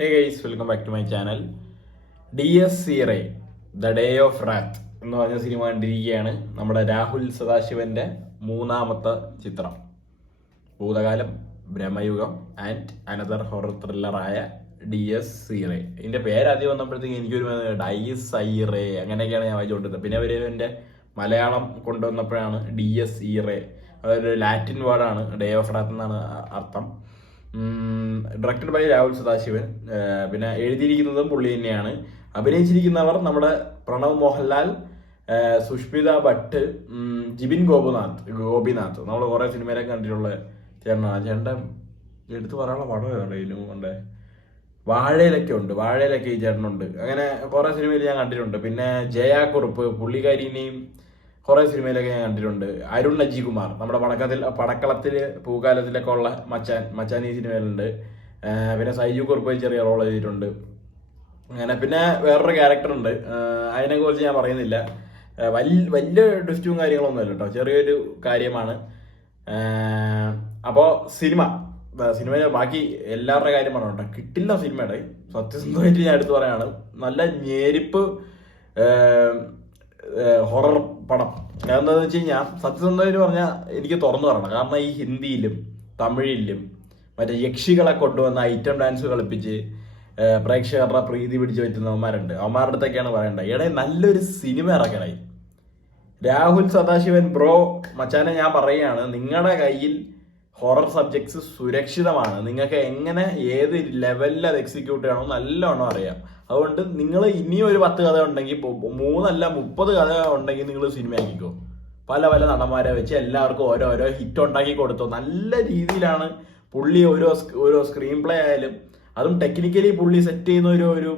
Hey guys, welcome back to my channel. DSCRA the day of wrath എന്ന് പറഞ്ഞ cinema കണ്ടിരിക്കുകയാണ്. നമ്മുടെ രാഹുൽ സദാശിവന്റെ മൂന്നാമത്തെ ചിത്രം. Bhoothakaalam, Bramayugam and another horror ത്രില്ലറായ DSCRA. ഇതിന്റെ പേരാദ്യം വന്നപ്പോഴത്തേക്ക് എനിക്കൊരു DSIRA അങ്ങനെയൊക്കെയാണ് ഞാൻ വായിച്ചുകൊണ്ടിരുന്നത്. പിന്നെ അവർ എൻ്റെ മലയാളം കൊണ്ടുവന്നപ്പോഴാണ് DSCRA. അതൊരു ലാറ്റിൻ വേർഡാണ്, ഡേ ഓഫ് റാത്ത് എന്നാണ് അർത്ഥം. Directed by Rahul Sadasivan. പിന്നെ എഴുതിയിരിക്കുന്നതും പുള്ളി തന്നെയാണ്. അഭിനയിച്ചിരിക്കുന്നവർ നമ്മുടെ പ്രണവ് മോഹൻലാൽ, സുഷ്മിത ഭട്ട്, ജിബിൻ ഗോപിനാഥ്. നമ്മൾ കുറെ സിനിമയിലൊക്കെ കണ്ടിട്ടുള്ള ചേട്ടനാണ്. ചേട്ടൻ്റെ എടുത്ത് പറയാനുള്ള പടം ഉണ്ട്, വാഴയിലൊക്കെ ഉണ്ട്. വാഴയിലൊക്കെ ഈ ചേട്ടനുണ്ട്. അങ്ങനെ കുറെ സിനിമയിൽ ഞാൻ കണ്ടിട്ടുണ്ട്. പിന്നെ ജയ കുറുപ്പ്, പുള്ളിക്കാരിനെയും കുറെ സിനിമയിലൊക്കെ ഞാൻ കണ്ടിട്ടുണ്ട്. അരുൺ അജികുമാർ, നമ്മുടെ പടക്കളത്തില് പൂക്കാലത്തിലൊക്കെ ഉള്ള മച്ചാൻ ഈ സിനിമയിലുണ്ട്. പിന്നെ സൈജു കുറുപ്പ് ചെറിയ റോൾ ചെയ്തിട്ടുണ്ട്. അങ്ങനെ പിന്നെ വേറൊരു ക്യാരക്ടർ ഉണ്ട്, അതിനെ കുറിച്ച് ഞാൻ പറയുന്നില്ല. വലിയ ട്വിസ്റ്റും കാര്യങ്ങളൊന്നും അല്ല കേട്ടോ, ചെറിയൊരു കാര്യമാണ്. അപ്പോൾ സിനിമയിലെ ബാക്കി എല്ലാവരുടെ കാര്യം പറഞ്ഞു കേട്ടോ, കിട്ടില്ല സിനിമയുടെ. സത്യസന്ധമായിട്ട് ഞാൻ എടുത്തു പറയാണ്, നല്ല ഞെരിപ്പ് ഹൊറർ പടം. എന്താണെന്ന് വെച്ച് കഴിഞ്ഞാൽ സത്യസന്ധമായിട്ട് പറഞ്ഞാൽ എനിക്ക് തുറന്നു പറയണം. കാരണം ഈ ഹിന്ദിയിലും തമിഴിലും മറ്റേ യക്ഷികളെ കൊണ്ടുവന്ന ഐറ്റം ഡാൻസ് കളിപ്പിച്ച് പ്രേക്ഷകരുടെ പ്രീതി പിടിച്ചു പറ്റുന്നവന്മാരുണ്ട്. അവന്മാരുടെ അടുത്തൊക്കെയാണ് പറയേണ്ടത്, എടേ നല്ലൊരു സിനിമ ഇറക്കണേ. രാഹുൽ സദാശിവൻ ബ്രോ, മച്ചാനെ ഞാൻ പറയുകയാണ്, നിങ്ങളുടെ കയ്യിൽ ഹൊറർ സബ്ജക്ട്സ് സുരക്ഷിതമാണ്. നിങ്ങൾക്ക് എങ്ങനെ ഏത് ലെവലിൽ അത് എക്സിക്യൂട്ട് ചെയ്യണോ നല്ലോണം അറിയാം. അതുകൊണ്ട് നിങ്ങൾ ഇനിയും ഒരു 10 കഥ ഉണ്ടെങ്കിൽ, 3 അല്ല 30 കഥ ഉണ്ടെങ്കിൽ നിങ്ങൾ സിനിമയാക്കിക്കോ. പല നടന്മാരെ വെച്ച് എല്ലാവർക്കും ഓരോരോ ഹിറ്റ് ഉണ്ടാക്കി കൊടുത്തോ. നല്ല രീതിയിലാണ് പുള്ളി ഓരോ സ്ക്രീൻ പ്ലേ ആയാലും, അതും ടെക്നിക്കലി പുള്ളി സെറ്റ് ചെയ്യുന്ന ഒരു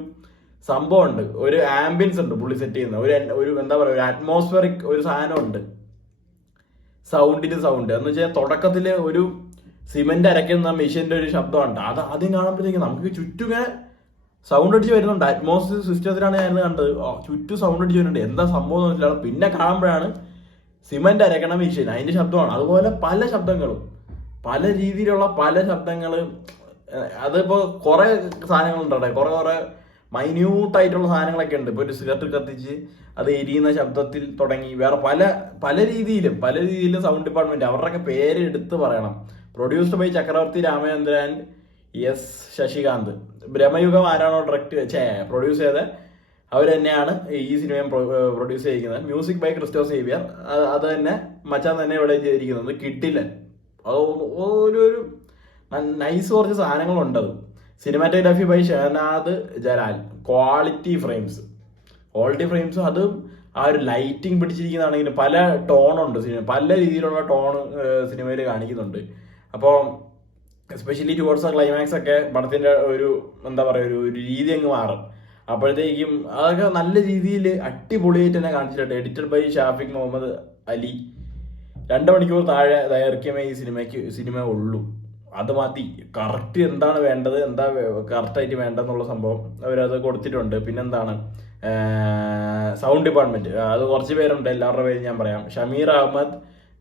സംഭവം ഉണ്ട്, ഒരു ആംബിയൻസ് ഉണ്ട് പുള്ളി സെറ്റ് ചെയ്യുന്ന ഒരു എന്താ പറയുക, ഒരു അറ്റ്മോസ്ഫിയറിക് ഒരു സാധനം ഉണ്ട്. സൗണ്ട് എന്ന് വെച്ചാൽ തുടക്കത്തില് ഒരു സിമെന്റ് അരയ്ക്കുന്ന മെഷീന്റെ ഒരു ശബ്ദമുണ്ട്. അത് ആദ്യം കാണുമ്പോഴത്തേക്ക് നമുക്ക് ചുറ്റും സൗണ്ട് അടിച്ച് വരുന്നുണ്ട്. അറ്റ്മോസ്ഫിയർ സിസ്റ്റത്തിലാണ് ഞാൻ കണ്ടത്. ചുറ്റും സൗണ്ട് അടിച്ച് വരുന്നുണ്ട്, എന്താ സംഭവം എന്ന് വെച്ചാൽ പിന്നെ കാണുമ്പോഴാണ് സിമെന്റ് അരയ്ക്കണ മെഷീൻ, അതിന്റെ ശബ്ദമാണ്. അതുപോലെ പല ശബ്ദങ്ങളും, പല രീതിയിലുള്ള പല ശബ്ദങ്ങൾ. അതിപ്പോ കുറെ സാധനങ്ങളുണ്ട് അവിടെ, കുറെ മൈന്യൂട്ടായിട്ടുള്ള സാധനങ്ങളൊക്കെ ഉണ്ട്. ഇപ്പൊ ഒരു സിഗരറ്റ് കത്തിച്ച് അത് എരിയുന്ന ശബ്ദത്തിൽ തുടങ്ങി വേറെ പല രീതിയിലും സൗണ്ട് ഡിപ്പാർട്ട്മെന്റ് അവരുടെയൊക്കെ പേര് എടുത്ത് പറയണം. പ്രൊഡ്യൂസ്ഡ് ബൈ ചക്രവർത്തി രാമചന്ദ്രൻ, എസ് ശശികാന്ത്. ബ്രഹ്മയുഗം ആരാണോ പ്രൊഡ്യൂസ് ചെയ്തത് അവർ തന്നെയാണ് ഈ സിനിമയും പ്രൊഡ്യൂസ് ചെയ്തിരിക്കുന്നത്. Music by Christo Xavier. അത് തന്നെ മച്ചാൻ തന്നെ ഇവിടെ ചെയ്തിരിക്കുന്നത്. കിട്ടില്ലൻ, ഒരു നൈസ് കുറച്ച് സാധനങ്ങളുണ്ടത്. Cinematography by Shehnad Jalal. Quality frames, അതും ആ ഒരു ലൈറ്റിംഗ് പിടിച്ചിരിക്കുന്നതാണെങ്കിൽ പല ടോണുണ്ട് സിനിമ, പല രീതിയിലുള്ള ടോൺ സിനിമയിൽ കാണിക്കുന്നുണ്ട്. അപ്പോൾ എസ്പെഷ്യലി ടുവേർഡ്സ് ക്ലൈമാക്സ് ഒക്കെ പടത്തിന്റെ ഒരു എന്താ പറയുക, ഒരു രീതി അങ്ങ് മാറും. അപ്പോഴത്തേക്കും അതൊക്കെ നല്ല രീതിയിൽ അടിപൊളിയായിട്ട് തന്നെ കാണിച്ചിട്ടുണ്ട്. Edited by Shafiq Muhammad Ali. 2 മണിക്കൂർ താഴെ ദൈർഘ്യമേ ഈ സിനിമ ഉള്ളൂ. അത് മതി. കറക്റ്റ് എന്താണ് വേണ്ടത്, എന്താ കറക്റ്റായിട്ട് വേണ്ടതെന്നുള്ള സംഭവം അവരത് കൊടുത്തിട്ടുണ്ട്. പിന്നെന്താണ്, സൗണ്ട് ഡിപ്പാർട്ട്മെന്റ് അത് കുറച്ച് പേരുണ്ട്, എല്ലാവരുടെ പേര് ഞാൻ പറയാം. Shameer Ahammed,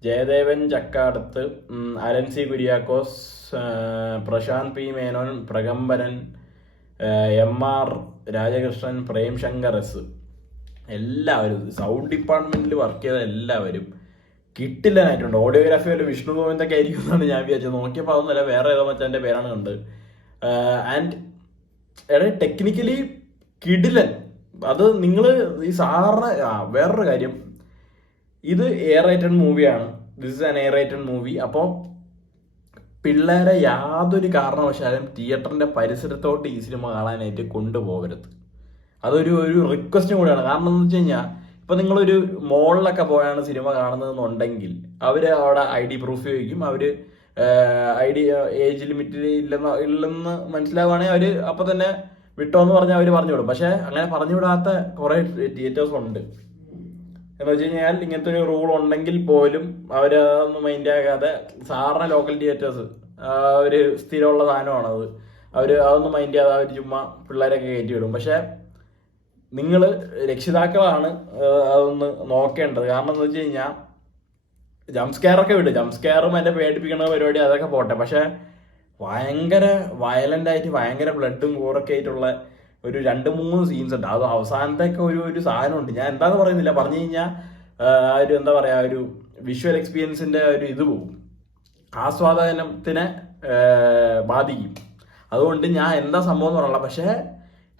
Jayadevan Chakkadath, Allen C Kuriakose, Prasanth P Menon, Prakampanan, MR Rajakrishnan, Prem Shankar S. എല്ലാവരും സൗണ്ട് ഡിപ്പാർട്ട്മെന്റിൽ വർക്ക് ചെയ്ത എല്ലാവരും കിട്ടില്ലാനായിട്ടുണ്ട്. ഓഡിയോഗ്രാഫി വല്ല വിഷ്ണു ഗോവിന്ദൊക്കെ ആയിരിക്കും എന്നാണ് ഞാൻ വിചാരിച്ചത്. നോക്കിയപ്പോൾ അതൊന്നുമല്ല, വേറെ ഏതോ മച്ചാൻ്റെ പേരാണ് കണ്ടത്. ആൻഡ് ടെക്നിക്കലി കിടിലൻ. അത് നിങ്ങൾ ഈ സാറിന് വേറൊരു കാര്യം, ഇത് A-rated മൂവിയാണ്. This is an A-rated movie. അപ്പോൾ പിള്ളേരെ യാതൊരു കാരണവശാലും തിയേറ്ററിന്റെ പരിസരത്തോട്ട് ഈ സിനിമ കാണാനായിട്ട് കൊണ്ടുപോകരുത്. അതൊരു റിക്വസ്റ്റും കൂടെയാണ്. കാരണം എന്ന് വെച്ച് കഴിഞ്ഞാൽ, ഇപ്പൊ നിങ്ങളൊരു മോളിലൊക്കെ പോയാണ് സിനിമ കാണുന്നതെന്നുണ്ടെങ്കിൽ അവര് അവിടെ ID പ്രൂഫ് ചോദിക്കും. അവര് ഏജ് ലിമിറ്റ് ഇല്ലെന്ന് മനസ്സിലാവുകയാണെങ്കിൽ അവര് അപ്പൊ തന്നെ വിട്ടോന്ന് പറഞ്ഞാൽ അവര് പറഞ്ഞു വിടും. പക്ഷെ അങ്ങനെ പറഞ്ഞു വിടാത്ത കുറെ തിയേറ്റേഴ്സ് ഉണ്ട്. എന്ന് വെച്ച് കഴിഞ്ഞാൽ ഇങ്ങനത്തെ ഒരു റൂൾ ഉണ്ടെങ്കിൽ പോലും അവരതൊന്നും മൈൻഡ് ആകാതെ, സാറിന് ലോക്കൽ തിയേറ്റേഴ്സ് ഒരു സ്ഥിരമുള്ള സാധനമാണത്, അതൊന്നും മൈൻഡ് ചെയ്യാതെ അവർ ചുമ്മാ പിള്ളേരൊക്കെ കയറ്റി വിടും. പക്ഷെ നിങ്ങൾ രക്ഷിതാക്കളാണ് അതൊന്ന് നോക്കേണ്ടത്. കാരണം എന്താ വെച്ച് കഴിഞ്ഞാൽ, ജംസ്കെയറൊക്കെ വിടും, ജംസ്കെയറും എൻ്റെ പേടിപ്പിക്കുന്ന പരിപാടി അതൊക്കെ പോട്ടെ. പക്ഷെ ഭയങ്കര വയലന്റ് ആയിട്ട് ഭയങ്കര ബ്ലഡും കൂറൊക്കെ ആയിട്ടുള്ള ഒരു 2-3 സീൻസ് ഉണ്ട്. അത് അവസാനത്തൊക്കെ ഒരു സാധനമുണ്ട്. ഞാൻ എന്താന്ന് പറയുന്നില്ല, പറഞ്ഞു കഴിഞ്ഞാൽ ഒരു എന്താ പറയാ, ഒരു വിഷ്വൽ എക്സ്പീരിയൻസിന്റെ ഒരു ഇത് പോകും, ആസ്വാദനത്തിനെ ബാധിക്കും. അതുകൊണ്ട് ഞാൻ എന്താ സംഭവം എന്ന് പറയല, പക്ഷെ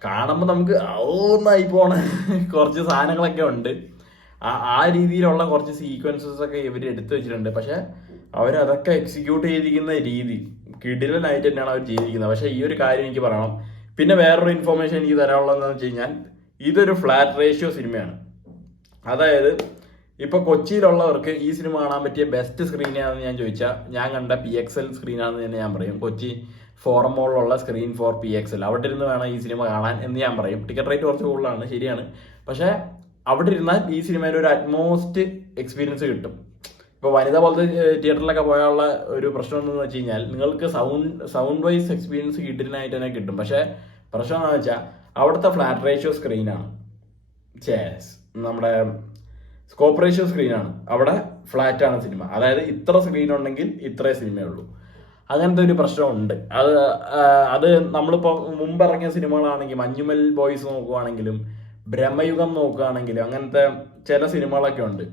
കാണുമ്പോൾ നമുക്ക് ഒന്നായി പോണ കുറച്ച് സാധനങ്ങളൊക്കെ ഉണ്ട്. ആ രീതിയിലുള്ള കുറച്ച് സീക്വൻസസ് ഒക്കെ ഇവർ എടുത്തു വെച്ചിട്ടുണ്ട്. പക്ഷെ അവരതൊക്കെ എക്സിക്യൂട്ട് ചെയ്തിരിക്കുന്ന രീതി കിടിലനായിട്ട് തന്നെയാണ് അവർ ചെയ്തിരിക്കുന്നത്. പക്ഷെ ഈ ഒരു കാര്യം എനിക്ക് പറയണം. പിന്നെ വേറൊരു ഇൻഫോർമേഷൻ എനിക്ക് തരാനുള്ളതെന്ന് വെച്ച് കഴിഞ്ഞാൽ, ഇതൊരു ഫ്ലാറ്റ് റേഷ്യോ സിനിമയാണ്. അതായത് ഇപ്പൊ കൊച്ചിയിലുള്ളവർക്ക് ഈ സിനിമ കാണാൻ പറ്റിയ ബെസ്റ്റ് സ്ക്രീൻ ആണെന്ന് ഞാൻ ചോദിച്ചാൽ, ഞാൻ കണ്ട PXL സ്ക്രീനാണെന്ന് തന്നെ ഞാൻ പറയും. കൊച്ചി ഫോറം മോളിലുള്ള സ്ക്രീൻ ഫോർ PXL, അവിടെ ഇരുന്ന് വേണം ഈ സിനിമ കാണാൻ എന്ന് ഞാൻ പറയും. ടിക്കറ്റ് റേറ്റ് കുറച്ച് കൂടുതലാണ്, ശരിയാണ്. പക്ഷെ അവിടെ ഇരുന്നാൽ ഈ സിനിമയിൽ ഒരു അറ്റ്മോസ്റ്റ് എക്സ്പീരിയൻസ് കിട്ടും. ഇപ്പോൾ വനിത പോലത്തെ തിയേറ്ററിലൊക്കെ പോയുള്ള ഒരു പ്രശ്നം എന്താണെന്ന് വെച്ച് കഴിഞ്ഞാൽ, നിങ്ങൾക്ക് സൗണ്ട് വൈസ് എക്സ്പീരിയൻസ് കിട്ടുന്നതായിട്ട് തന്നെ കിട്ടും. പക്ഷെ പ്രശ്നം എന്താണെന്ന് വെച്ചാൽ അവിടുത്തെ ഫ്ലാറ്റ് റേഷ്യോ സ്ക്രീനാണ്, നമ്മുടെ സ്കോപ്പ് റേഷ്യോ സ്ക്രീനാണ്. അവിടെ ഫ്ലാറ്റ് ആണ് സിനിമ. അതായത് ഇത്ര സ്ക്രീൻ ഉണ്ടെങ്കിൽ ഇത്രേ സിനിമയേ ഉള്ളൂ. അങ്ങനത്തെ ഒരു പ്രശ്നമുണ്ട്. അത് നമ്മളിപ്പോൾ മുമ്പ് ഇറങ്ങിയ സിനിമകളാണെങ്കിൽ, മഞ്ഞുമൽ ബോയ്സ് നോക്കുകയാണെങ്കിലും ബ്രഹ്മയുഗം നോക്കുകയാണെങ്കിലും അങ്ങനത്തെ ചില സിനിമകളൊക്കെ ഉണ്ട്.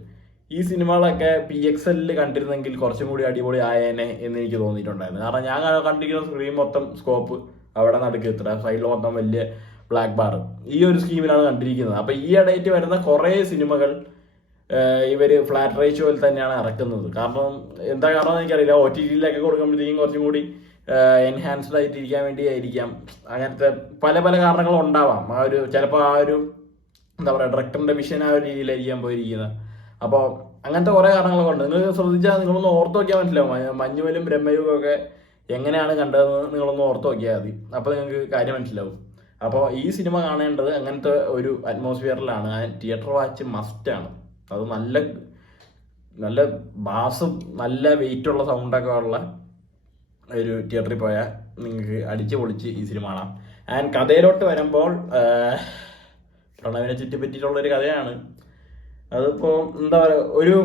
ഈ സിനിമകളൊക്കെ PXL കണ്ടിരുന്നെങ്കിൽ കുറച്ചും കൂടി അടിപൊളി ആയേനെ എന്ന് എനിക്ക് തോന്നിയിട്ടുണ്ടായിരുന്നു. കാരണം ഞാൻ കണ്ടിരിക്കുന്ന സ്ക്രീൻ മൊത്തം സ്കോപ്പ്, അവിടെ നടുക്ക് ഇത്ര, സൈഡിൽ മൊത്തം വലിയ ബ്ലാക്ക് ബാർ, ഈ ഒരു സ്കീമിലാണ് കണ്ടിരിക്കുന്നത്. അപ്പൊ ഈ ഇടയിട്ട് വരുന്ന കുറേ സിനിമകൾ ഇവര് ഫ്ലാറ്റ് റേഷ്യോയിൽ തന്നെയാണ് ഇറക്കുന്നത്. കാരണം എന്താ കാരണം എനിക്കറിയില്ല. OTT-യിലൊക്കെ കൊടുക്കുമ്പോഴത്തേക്കും കുറച്ചും കൂടി എൻഹാൻസ്ഡ് ആയിട്ട് ഇരിക്കാൻ വേണ്ടി ആയിരിക്കാം. അങ്ങനത്തെ പല പല കാരണങ്ങളും ഉണ്ടാവാം. ചിലപ്പോൾ ആ ഒരു എന്താ പറയുക, ഡയറക്ടറിന്റെ വിഷൻ ആ ഒരു രീതിയിലായിരിക്കാൻ പോയിരിക്കുന്നത്. അപ്പോൾ അങ്ങനത്തെ കുറേ കാരണങ്ങളൊക്കെ ഉണ്ട്. നിങ്ങൾ ശ്രദ്ധിച്ചാൽ നിങ്ങളൊന്ന് ഓർത്ത് നോക്കിയാൽ മനസ്സിലാവും മഞ്ഞുമലും ബ്രഹ്മയുഗം ഒക്കെ എങ്ങനെയാണ് കണ്ടതെന്ന് നിങ്ങളൊന്ന് ഓർത്ത് നോക്കിയാൽ മതി. അപ്പോൾ നിങ്ങൾക്ക് കാര്യം മനസ്സിലാവും. അപ്പോൾ ഈ സിനിമ കാണേണ്ടത് അങ്ങനത്തെ ഒരു അറ്റ്മോസ്ഫിയറിലാണ്. തിയേറ്റർ വാച്ച് മസ്റ്റാണ്. അത് നല്ല നല്ല ബാസും നല്ല വെയിറ്റുള്ള സൗണ്ടൊക്കെ ഉള്ള ഒരു തിയേറ്ററിൽ പോയാൽ നിങ്ങൾക്ക് അടിച്ച് പൊളിച്ച് ഈ സിനിമ കാണാം. ആൻഡ് കഥയിലോട്ട് വരുമ്പോൾ പ്രണവിനെ ചുറ്റിപ്പറ്റിയിട്ടുള്ളൊരു കഥയാണ്. അതിപ്പോൾ എന്താ പറയുക,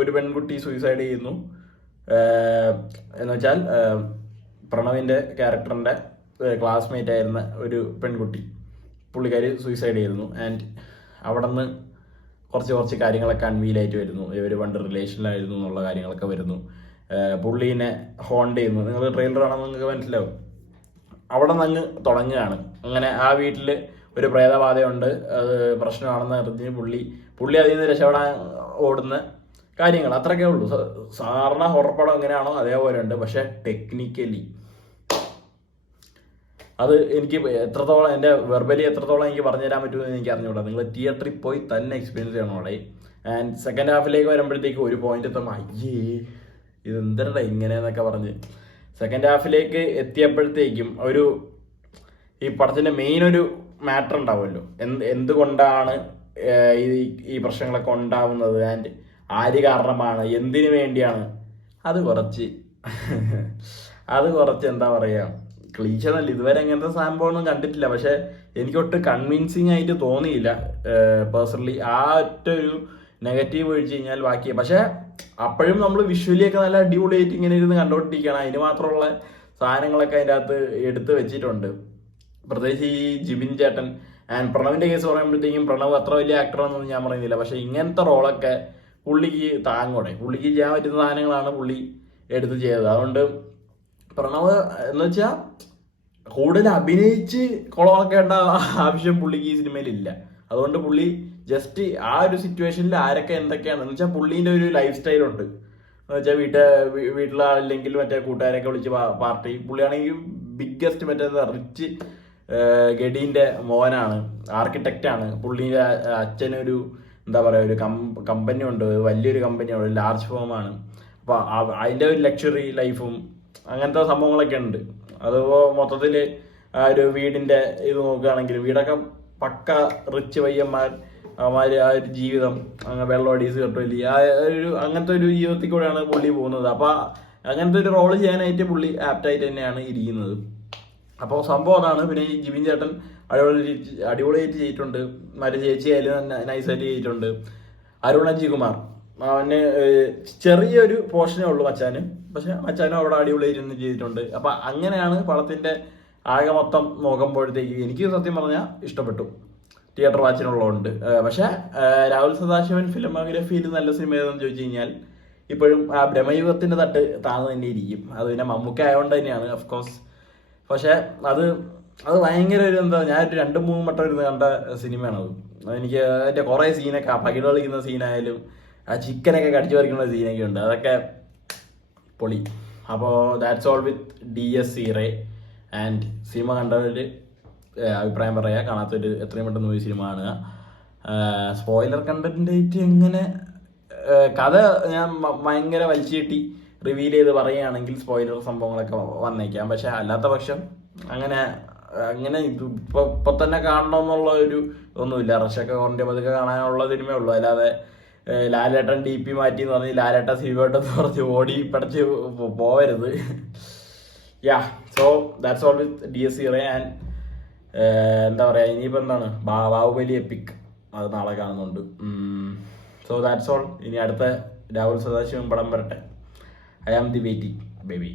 ഒരു പെൺകുട്ടി സൂയിസൈഡ് ചെയ്യുന്നു എന്ന് വെച്ചാൽ, പ്രണവിൻ്റെ ക്യാരക്ടറിൻ്റെ ക്ലാസ്മേറ്റ് ആയിരുന്ന ഒരു പെൺകുട്ടി, പുള്ളിക്കാരി സൂയിസൈഡ് ചെയ്യുന്നു. ആൻഡ് അവിടെ നിന്ന് കുറച്ച് കാര്യങ്ങളൊക്കെ അൺവീലായിട്ട് വരുന്നു. ഇവർ പണ്ട് റിലേഷനിലായിരുന്നു എന്നുള്ള കാര്യങ്ങളൊക്കെ വരുന്നു. പുള്ളീനെ ഹോണ്ട് ചെയ്യുന്നു. നിങ്ങൾ ട്രെയിലർ ആണെന്ന് നിങ്ങൾക്ക് മനസ്സിലാവും. അവിടെ നിന്ന് അങ്ങ് തുടങ്ങുകയാണ്. അങ്ങനെ ആ വീട്ടിൽ ഒരു പ്രേതബാധയുണ്ട്, അത് പ്രശ്നമാണെന്ന് അറിഞ്ഞ് പുള്ളി അതിൽ നിന്ന് രക്ഷപ്പെടാൻ ഓടുന്ന കാര്യങ്ങൾ അത്രയൊക്കെ ഉള്ളൂ. സാധാരണ ഹൊറർ പടം എങ്ങനെയാണോ അതേപോലെ ഉണ്ട്. പക്ഷെ ടെക്നിക്കലി അത് എനിക്ക് എത്രത്തോളം, എൻ്റെ വെർബലി എത്രത്തോളം എനിക്ക് പറഞ്ഞു തരാൻ പറ്റുമെന്ന് എനിക്ക് അറിഞ്ഞുകൂടാ. നിങ്ങൾ തിയേറ്ററിൽ പോയി തന്നെ എക്സ്പീരിയൻസ് ചെയ്യണം അവിടെ. ആൻഡ് സെക്കൻഡ് ഹാഫിലേക്ക് വരുമ്പോഴത്തേക്കും ഒരു പോയിന്റ് എത്തുമ്പോൾ അയ്യേ ഇത് എന്തരടാ ഇങ്ങനെയെന്നൊക്കെ പറഞ്ഞ് സെക്കൻഡ് ഹാഫിലേക്ക് എത്തിയപ്പോഴത്തേക്കും ഈ പടത്തിൻ്റെ മെയിൻ ഒരു മാറ്റർ ഉണ്ടാവുമല്ലോ, എന്തുകൊണ്ടാണ് ഈ പ്രശ്നങ്ങളൊക്കെ ഉണ്ടാവുന്നത്, ആൻഡ് ആര് കാരണമാണ്, എന്തിനു വേണ്ടിയാണ്, അത് കുറച്ച് എന്താ പറയുക, ക്ലീശ നല്ല. ഇതുവരെ അങ്ങനത്തെ സംഭവമൊന്നും കണ്ടിട്ടില്ല. പക്ഷെ എനിക്കൊട്ട് കൺവിൻസിങ് ആയിട്ട് തോന്നിയില്ല പേഴ്സണലി. ആ ഒറ്റ ഒരു നെഗറ്റീവ് ഒഴിച്ച് കഴിഞ്ഞാൽ ബാക്കി. പക്ഷെ അപ്പോഴും നമ്മൾ വിഷ്വലിയൊക്കെ നല്ല അടിപൊളിയായിട്ട് ഇങ്ങനെ ഇരുന്ന് കണ്ടോണ്ടിരിക്കുകയാണ്. അതിന് മാത്രമുള്ള സാധനങ്ങളൊക്കെ അതിൻ്റെ അകത്ത് എടുത്ത് വെച്ചിട്ടുണ്ട്. പ്രത്യേകിച്ച് ഈ ജിബിൻ ചേട്ടൻ ആൻഡ് പ്രണവിന്റെ കേസ് പറയുമ്പോഴത്തേക്കും, പ്രണവ് അത്ര വലിയ ആക്ടറാണെന്നൊന്നും ഞാൻ പറയുന്നില്ല. പക്ഷെ ഇങ്ങനത്തെ റോളൊക്കെ പുള്ളിക്ക് താങ്ങോടെ, പുള്ളിക്ക് ചെയ്യാൻ പറ്റുന്ന സാധനങ്ങളാണ് പുള്ളി എടുത്ത് ചെയ്തത്. അതുകൊണ്ട് പ്രണവ് എന്ന് വെച്ചാൽ കൂടുതൽ അഭിനയിച്ച് കുളമാക്കേണ്ട ആവശ്യം പുള്ളിക്ക് ഈ സിനിമയിലില്ല. അതുകൊണ്ട് പുള്ളി ജസ്റ്റ് ആ ഒരു സിറ്റുവേഷനിൽ ആരൊക്കെ എന്തൊക്കെയാണെന്ന് വെച്ചാൽ പുള്ളീൻ്റെ ഒരു ലൈഫ് സ്റ്റൈലുണ്ട്. എന്ന് വെച്ചാൽ വീട്ടിലല്ലെങ്കിൽ മറ്റേ കൂട്ടുകാരൊക്കെ വിളിച്ച് പാർട്ടി. പുള്ളിയാണെങ്കിൽ ബിഗ്ഗസ്റ്റ് മറ്റേ റിച്ച് ഗഡീൻ്റെ മോനാണ്, ആർക്കിടെക്റ്റാണ്. പുള്ളീൻ്റെ അച്ഛനൊരു എന്താ പറയുക, ഒരു കമ്പനി ഉണ്ട്, വലിയൊരു കമ്പനിയാണ്, ഒരു ലാർജ് ഫേമാണ്. അപ്പോൾ അതിൻ്റെ ഒരു ലക്ഷറി ലൈഫും അങ്ങനത്തെ സംഭവങ്ങളൊക്കെ ഉണ്ട്. അതിപ്പോൾ മൊത്തത്തിൽ ആ ഒരു വീടിൻ്റെ ഇത് നോക്കുകയാണെങ്കിൽ വീടൊക്കെ പക്ക റിച്ച് പയ്യന്മാർ ആ ഒരു ജീവിതം, വെള്ളമടീസ് കെട്ടുമല്ലി, ആ ഒരു അങ്ങനത്തെ ഒരു ജീവിതത്തിൽ കൂടെയാണ് പുള്ളി പോകുന്നത്. അപ്പോൾ അങ്ങനത്തെ ഒരു റോള് ചെയ്യാനായിട്ട് പുള്ളി ആപ്റ്റായിട്ട് തന്നെയാണ് ഇരിക്കുന്നത്. അപ്പോൾ സംഭവം അതാണ്. പിന്നെ ഈ ജിബിൻ ചേട്ടൻ അടിപൊളിയായിട്ട് ചെയ്തിട്ടുണ്ട്. മറ്റേ ചേച്ചി ആയാലും നൈസായിട്ട് ചെയ്തിട്ടുണ്ട്. അരുൺ അജി കുമാർ അവന് ചെറിയൊരു പോർഷനേ ഉള്ളൂ മച്ചാന്, പക്ഷെ മച്ചാനും അവിടെ അടിപൊളിയായിരുന്നു ചെയ്തിട്ടുണ്ട്. അപ്പൊ അങ്ങനെയാണ് പടത്തിന്റെ ആകെ മൊത്തം നോക്കുമ്പോഴത്തേക്ക് എനിക്ക് സത്യം പറഞ്ഞാൽ ഇഷ്ടപ്പെട്ടു, തിയേറ്റർ വാച്ചിനുള്ളതുകൊണ്ട്. പക്ഷെ രാഹുൽ സദാശിവൻ ഫിലിമോഗ്രഫിയിൽ നല്ല സിനിമ ഏതെന്ന് ചോദിച്ചു കഴിഞ്ഞാൽ ഇപ്പോഴും ആ ബ്രഹ്മയുഗത്തിന്റെ തട്ട് താന്ന് തന്നെ ഇരിക്കും. അത് പിന്നെ മമ്മൂക്ക ആയതുകൊണ്ട് തന്നെയാണ് ഓഫ്കോഴ്സ്. പക്ഷെ അത് ഭയങ്കര ഒരു എന്താ, ഞാനൊരു 2-3 വട്ടം ഇരുന്ന് കണ്ട സിനിമയാണ് അത്. എനിക്ക് അതിന്റെ കുറെ സീനൊക്കെ, ആ പകിട കളിക്കുന്ന സീനായാലും ആ ചിക്കനൊക്കെ കടിച്ചു പറിക്കുന്ന സീനൊക്കെ ഉണ്ട്, അതൊക്കെ പൊളി. അപ്പോൾ that's all with DS Irae. And cinema കണ്ടവര് അഭിപ്രായം പറയുക, കാണാത്തൊരു എത്രയും പെട്ടെന്ന് പോയി സിനിമ കാണുക. സ്പോയിലർ കണ്ടന്റ് എങ്ങനെ കഥ ഞാൻ ഭയങ്കര വലിച്ചു കെട്ടി റിവീൽ ചെയ്ത് പറയുകയാണെങ്കിൽ സ്പോയിലർ സംഭവങ്ങളൊക്കെ വന്നേക്കാം. പക്ഷെ അല്ലാത്ത പക്ഷം അങ്ങനെ ഇപ്പൊ തന്നെ കാണണമെന്നുള്ള ഒരു ഒന്നുമില്ല. റഷൊക്കെ കുറഞ്ഞ പതുക്കെ കാണാനുള്ള സിനിമയേ ഉള്ളൂ. അല്ലാതെ ലാലേട്ടൻ DP മാറ്റി എന്ന് പറഞ്ഞ് ലാലേട്ടൻ സിനിമയോട്ടെന്ന് പറഞ്ഞ് ഓടി പടച്ച് പോവരുത്. Yeah, so that's all with DS Irae. And എന്താ പറയാ, ഇനിയിപ്പോ എന്താണ്, ബാഹുബലി എപ്പിക് അത് നാളെ കാണുന്നുണ്ട്. So that's all. ഇനി അടുത്ത രാഹുൽ സദാശിവൻ പടം വരട്ടെ. I am the waiting baby.